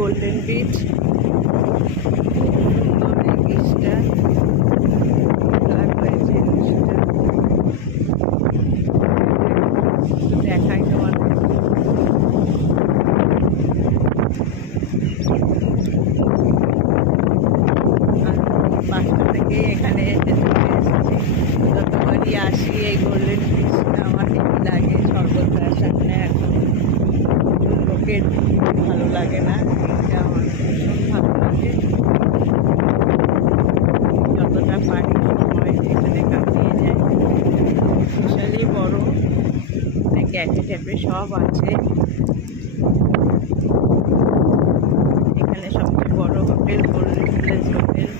Golden beach. সুন্দর এই বিচটা হয়েছে, দেখাই তোমার। পাঁচটা থেকে এখানে চলে এসেছি। যতবারই আসি এই গোল্ডেন বিচটা আমার ঠিকই লাগে। সর্বদার সামনে এখন লোকের ভালো লাগে না, এটা আমার ভীষণ ভালো লাগে। যতটা পারি সময় এখানে কাটিয়ে যায়। বিশালই বড়, ক্যাফে ট্যাফে সব আছে। এখানে সবচেয়ে বড় হোটেল গোল্ডেন ভিলেজ হোটেল।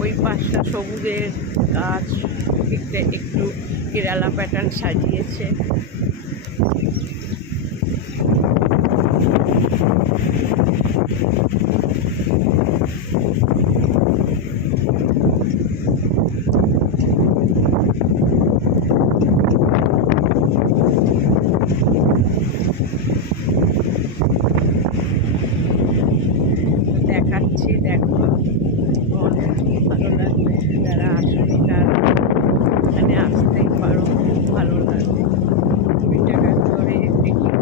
ওই পাশটা সবুজের গাছ, একটু কেরালা প্যাটার্ন সাজিয়েছে। দেখাচ্ছি, দেখো অনেক ভালো লাগবে। যারা আসলে তারা এখানে আসতেই পারো, খুব ভালো লাগবে। 20 টাকা করে টিকিট।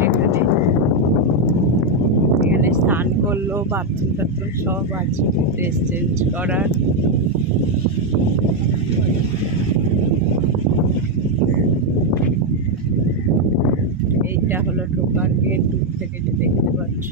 এখানে স্নান করলো, বাথরুম টাথরুম সব আছে, ড্রেস চেঞ্জ করার। এইটা হলো ঢোকার গেট, দূর থেকে যে দেখতে পাচ্ছ।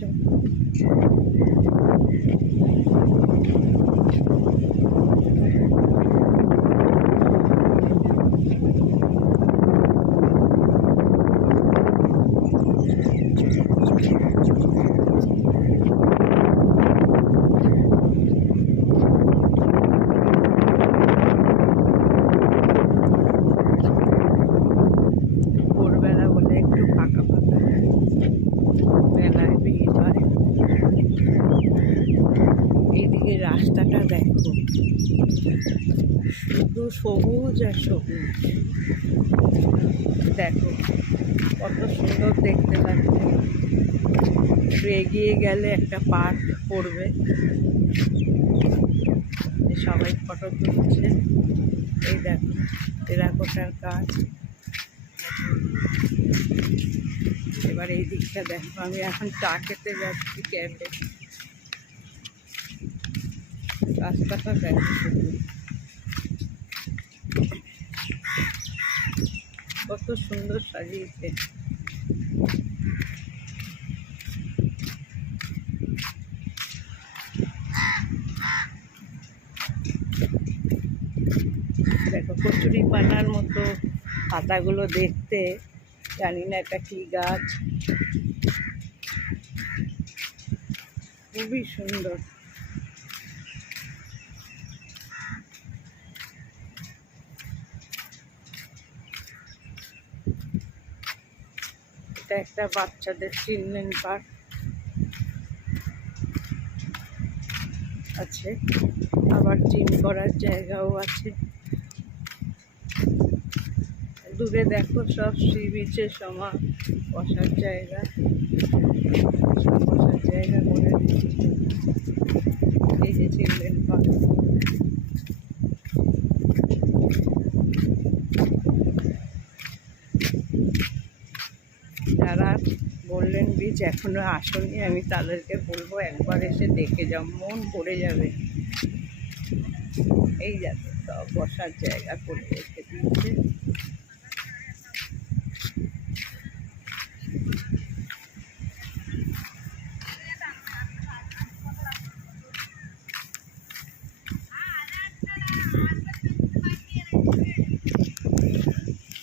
ভোরবেলা বলে একটু ফাঁকা ফাঁকা, বেলায় ভিড় হয়। এইদিকে রাস্তাটা দেখো, শুধু সবুজ আর সবুজ। দেখো কত সুন্দর দেখতে লাগছে। একটু এগিয়ে গেলে একটা পার্ক পড়বে, সবাই ফটো তুলছে। এই দেখো টেরাকোটার কাজ। এবার এই দিকটা দেখো, আমি এখন চা খেতে যাচ্ছি ক্যাফে। রাস্তাটা দেখো কত সুন্দর সাজিয়েছে। দেখো কচুরি পানার মতো পাতাগুলো দেখতে, জানি না এটা কি গাছ, খুবই সুন্দর। এটা একটা বাচ্চাদের চিলড্রেন পার্ক আছে, আবার জিম করার জায়গাও আছে। দূরে দেখো সব সি বিচের সমান বসার জায়গা, বসার জায়গা করে দিচ্ছি। এই যে চিলড্রেন পার্ক। যারা গোল্ডেন বিচ এখনো আসেনি, আমি তাদেরকে বলবো একবার এসে দেখে যাও, মন ভরে যাবে। এই যাবে সব বসার জায়গা করে রেখে দিয়েছে।